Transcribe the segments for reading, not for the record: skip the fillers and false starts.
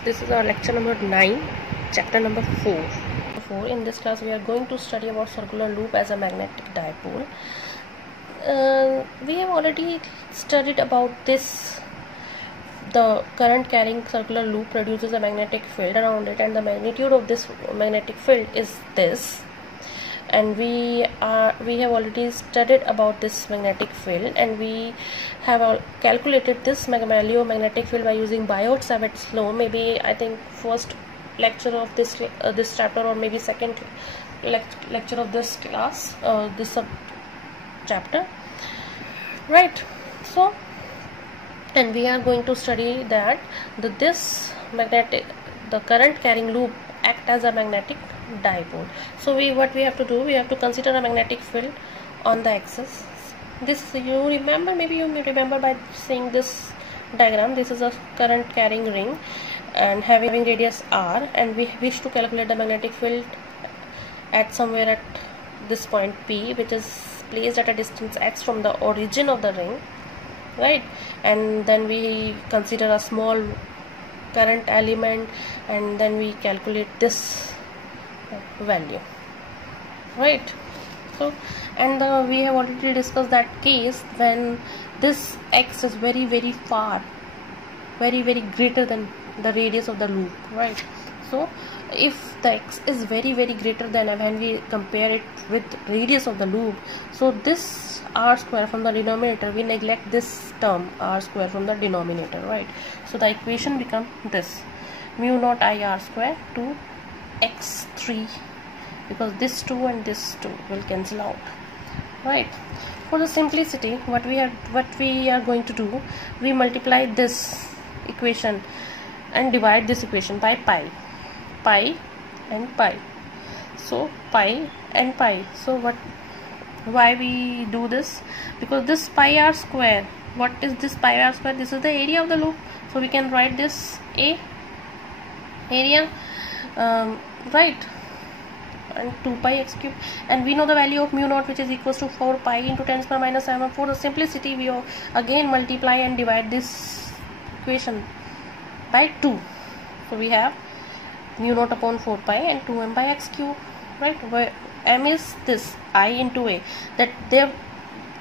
This is our lecture number 9, chapter number 4. In this class, we are going to study about circular loop as a magnetic dipole. We have already studied about this. The current carrying circular loop produces a magnetic field around it, and the magnitude of this magnetic field is this. And we have already studied about this magnetic field, and we have calculated this value of magnetic field by using Biot-Savart's law. Maybe I think first lecture of this chapter, or maybe second lecture of this class, this sub chapter, right? So, and we are going to study that the current carrying loop act as a magnetic dipole. So what we have to do, we have to consider a magnetic field on the axis. This maybe you may remember by seeing this diagram. This is a current carrying ring and having radius r, and we wish to calculate the magnetic field at somewhere at this point P, which is placed at a distance x from the origin of the ring, right? And then we consider a small current element, and then we calculate this value, right? So, and we have already discussed that case when this x is very far, very greater than the radius of the loop, right? So if the x is very greater than, when we compare it with radius of the loop, so this r square from the denominator, we neglect this term r square from the denominator, right? So the equation becomes this: mu naught I r square to x3, because this 2 and this 2 will cancel out, right? For the simplicity, what we are going to do, we multiply this equation and divide this equation by pi and pi. So pi and pi. So why we do this? Because this pi r square, what is this pi r square? This is the area of the loop. So we can write this area, right? And 2 pi x cube, and we know the value of mu naught, which is equals to 4 pi into 10 to the minus 7. For the simplicity, we again multiply and divide this equation by 2. So we have mu naught upon 4 pi and 2m by x cube, right? Where m is this I into a, that there,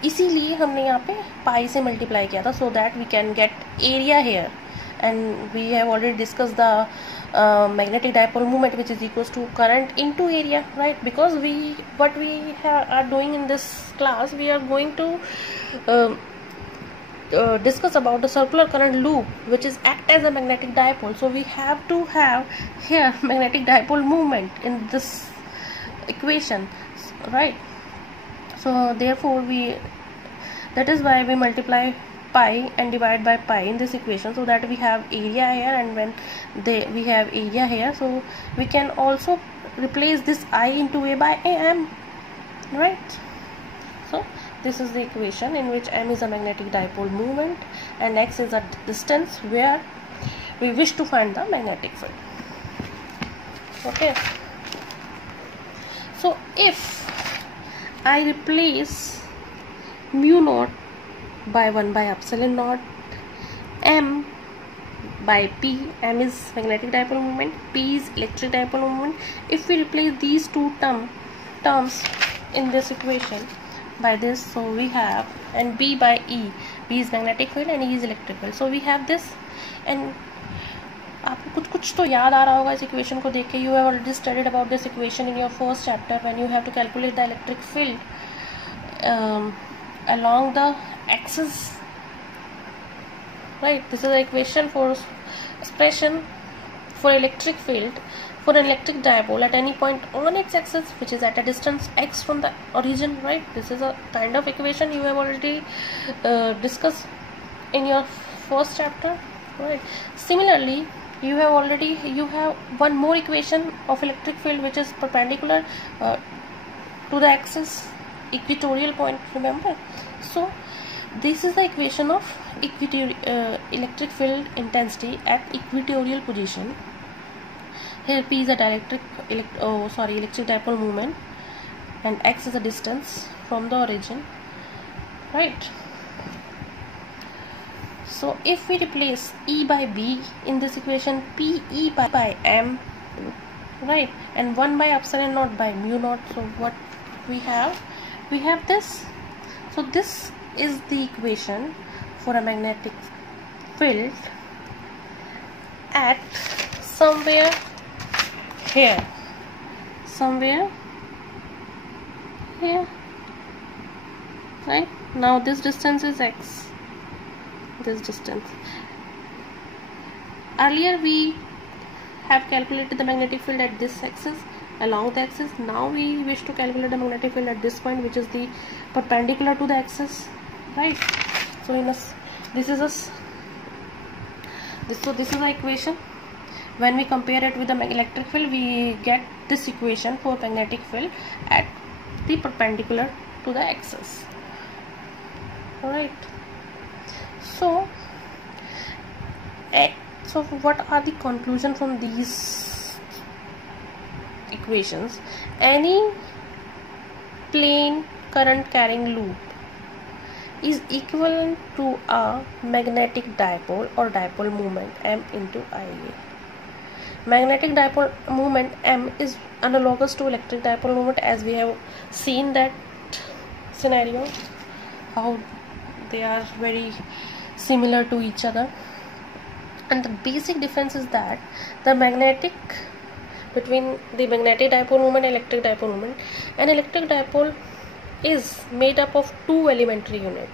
इसीलिए हमने यहाँ पे pi से multiply किया था, so that we can get area here. And we have already discussed the magnetic dipole moment, which is equals to current into area, right? Because what we are doing in this class, we are going to discuss about the circular current loop, which is act as a magnetic dipole. So we have to have here magnetic dipole moment in this equation, right? So therefore that is why we multiply pi and divide by pi in this equation, so that we have area here, and when we have area here, so we can also replace this I into a by am, right? So this is the equation in which m is a magnetic dipole moment and x is a distance where we wish to find the magnetic field. Okay, so if I replace mu naught by 1 by epsilon naught m by p, m is magnetic dipole moment, p is electric dipole moment. If we replace these two terms in this equation by this, so we have, and b by e, b is magnetic field and e is electric field. So we have this, and आपको कुछ तो याद आ रहा होगा इस equation को देख के. You have already studied about this equation in your first chapter when you have to calculate the electric field along the axis, right? This is the equation for expression for electric field for an electric dipole at any point on its axis, which is at a distance x from the origin, right? This is a kind of equation you have already discussed in your first chapter, right? Similarly, you have one more equation of electric field which is perpendicular to the axis, equatorial point, remember? So this is the equation of electric field intensity at equatorial position. Here P is a electric dipole moment, and x is a distance from the origin, right? So if we replace E by B in this equation, PE by M, right, and 1 by epsilon naught by mu naught, so what we have this. So this is the equation for a magnetic field at somewhere here, right? Now this distance is x, this distance. Earlier we have calculated the magnetic field at this axis, along the axis. Now we wish to calculate the magnetic field at this point, which is the perpendicular to the axis, right? So this is the equation. When we compare it with the electric field, we get this equation for magnetic field at the perpendicular to the axis. Alright. So what are the conclusions from these equations? Any plane current carrying loop is equivalent to a magnetic dipole or dipole moment M into Ia. Magnetic dipole moment M is analogous to electric dipole moment, as we have seen that scenario, how they are very similar to each other. And the basic difference is that between the magnetic dipole moment and electric dipole moment, an electric dipole is made up of two elementary units.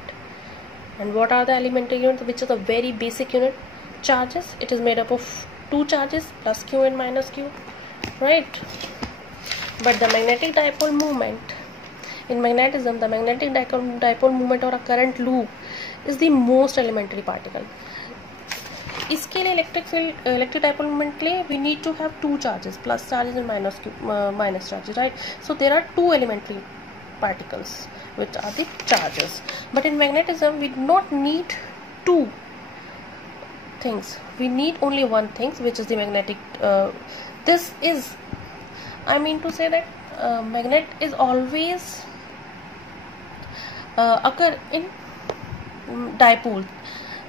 And what are the elementary units, which is a very basic unit? Charges. It is made up of two charges, plus q and minus q, right? But the magnetic dipole moment, in magnetism, the magnetic dipole moment or a current loop is the most elementary particle. इसके लिए electric dipole moment के लिए we need to have two charges, plus charges and minus charges, right? So there are two elementary particles which are the charges. But in magnetism we do not need two things, we need only one thing, which is the magnetic I mean to say that magnet is always occur in dipole.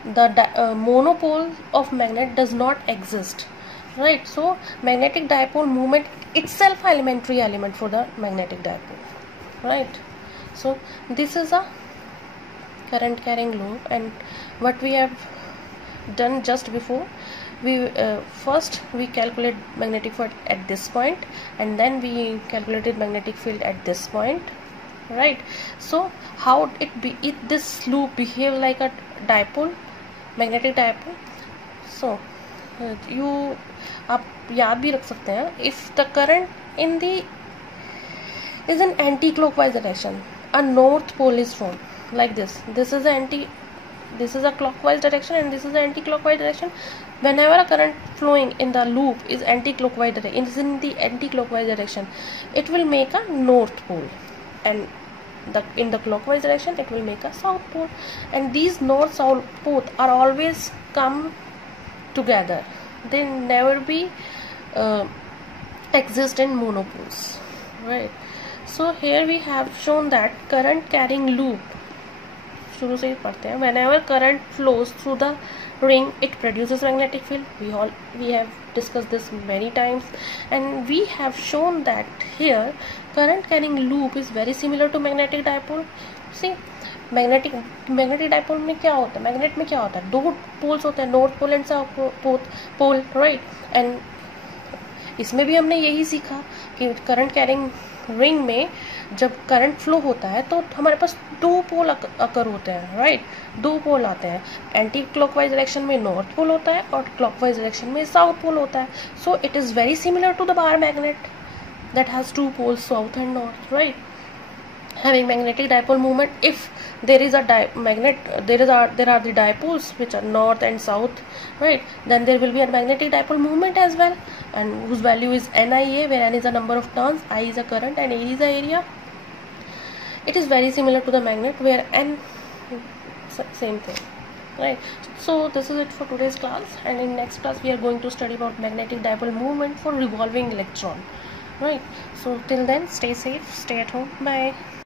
The monopole of magnet does not exist, right? So magnetic dipole moment itself elementary element for the magnetic dipole, right? So this is a current carrying loop, and what we have done just before, we first we calculate magnetic field at this point, and then we calculated magnetic field at this point, right? So how this loop behave like a dipole, magnetic dipole? So आप याद भी रख सकते हैं, if the current in the is an anti-clockwise direction, a north pole is formed like this. This is a clockwise direction and this is the anti-clockwise direction. Whenever a current flowing in the loop is anti-clockwise direction, it is in the anti-clockwise direction, it will make a north pole, and in the clockwise direction it will make a south pole. And these north south both are always come together, they never be exist in monopoles, right? So here we have shown that current carrying loop, शुरू से ही पढ़ते हैं, whenever current flows through the ring it produces magnetic field. We have discussed this many times, and we have shown that here current carrying loop is very similar to magnetic dipole. See, magnetic dipole में क्या होता है, magnet में क्या होता है, दो poles होते हैं, north pole and south pole, right? And इसमें भी हमने यही सीखा कि करंट कैरिंग रिंग में जब करंट फ्लो होता है तो हमारे पास दो पोल अकर होते हैं, राइट? दो पोल आते हैं, एंटी क्लॉकवाइज डायरेक्शन में नॉर्थ पोल होता है और क्लॉकवाइज डायरेक्शन में साउथ पोल होता है. So it is very similar to the bar magnet that has two poles, south and north, right? Having magnetic dipole moment, if there is a magnet, there are the dipoles which are north and south, right? Then there will be a magnetic dipole moment as well, and whose value is NIA, where N is the number of turns, I is the current, and A is the area. It is very similar to the magnet, where N same thing, right? So this is it for today's class, and in next class we are going to study about magnetic dipole moment for revolving electron, right? So till then, stay safe, stay at home, bye.